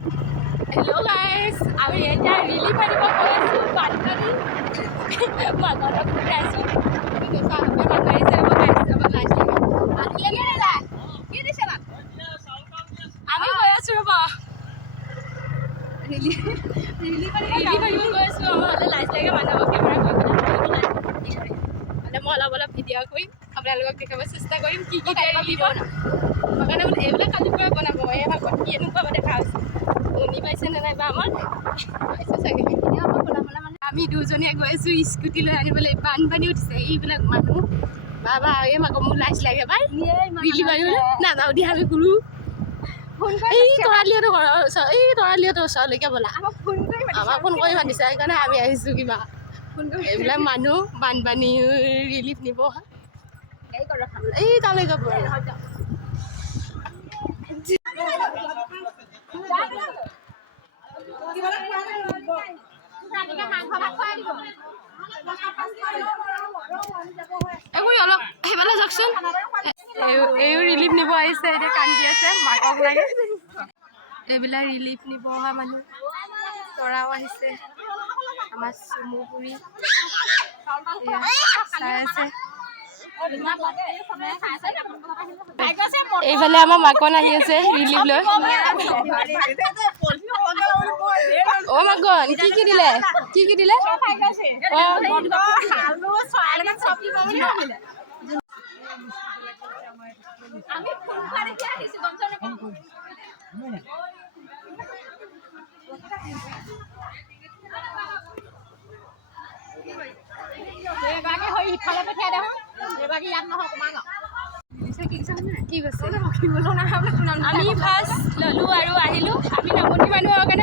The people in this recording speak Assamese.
Hello guys, আমি এটা রিলিফ আনিব গৈ আছোঁ বানপানী মানুহক ফুটাইছোঁ কিন্তু আমি বানপানীছে আমি গৈ আছোঁ ৰ'ব ৰিলিফ আনিব গৈ আছোঁ আমাৰ লাজ লাগে মানুহক কেমেৰা কৰিবলৈ মানে মই অলপ ভিডিঅ' কৰিম আপোনালোকক দেখাব চেষ্টা কৰিম কি কি ৰিলিফ কাৰণে মানে এইবিলাক কালিৰ পৰা বনাব এবাৰ কি এনেকুৱা দেখা হৈছে শুনি পাইছে নে নাই বা আমাৰ পাইছে চাগে আমি দুজনীয়ে গৈ আছোঁ স্কুটি লৈ আনিবলৈ বানপানী উঠিছে এইবিলাক মানুহ বাবা এই মাকক মোৰ লাজ লাগে পাই ৰিলিফ আনিবলৈ নাযাওঁ দিয়া আমি গুৰু এই তৰালিহঁতৰ ঘৰৰ ওচৰ এই তৰালিহঁতৰ ওচৰলৈকে ব'লা আমাক ফোন কৰি মাতিছে সেইকাৰণে আমি আহিছোঁ কিবা এইবিলাক মানুহ বানপানী ৰিলিফ নিব এই তালৈকে অলপ সেইফালে যাওকচোন এই ৰিলিফ নিব আহিছে এতিয়া কান্দি আছে মাকক লাগে এইবিলাক ৰিলিফ নিব অহা মানুহ তৰাও আহিছে আমাৰ চুমুপুৰি চাই আছে এইফালে আমাৰ মাকন আহি আছে ৰিলিফ লৈ অ' মাকন কি দিলে কি দিলে আমি ফাৰ্ষ্ট ল'লোঁ আৰু আহিলোঁ আমি নামনি মানুহৰ কাৰণে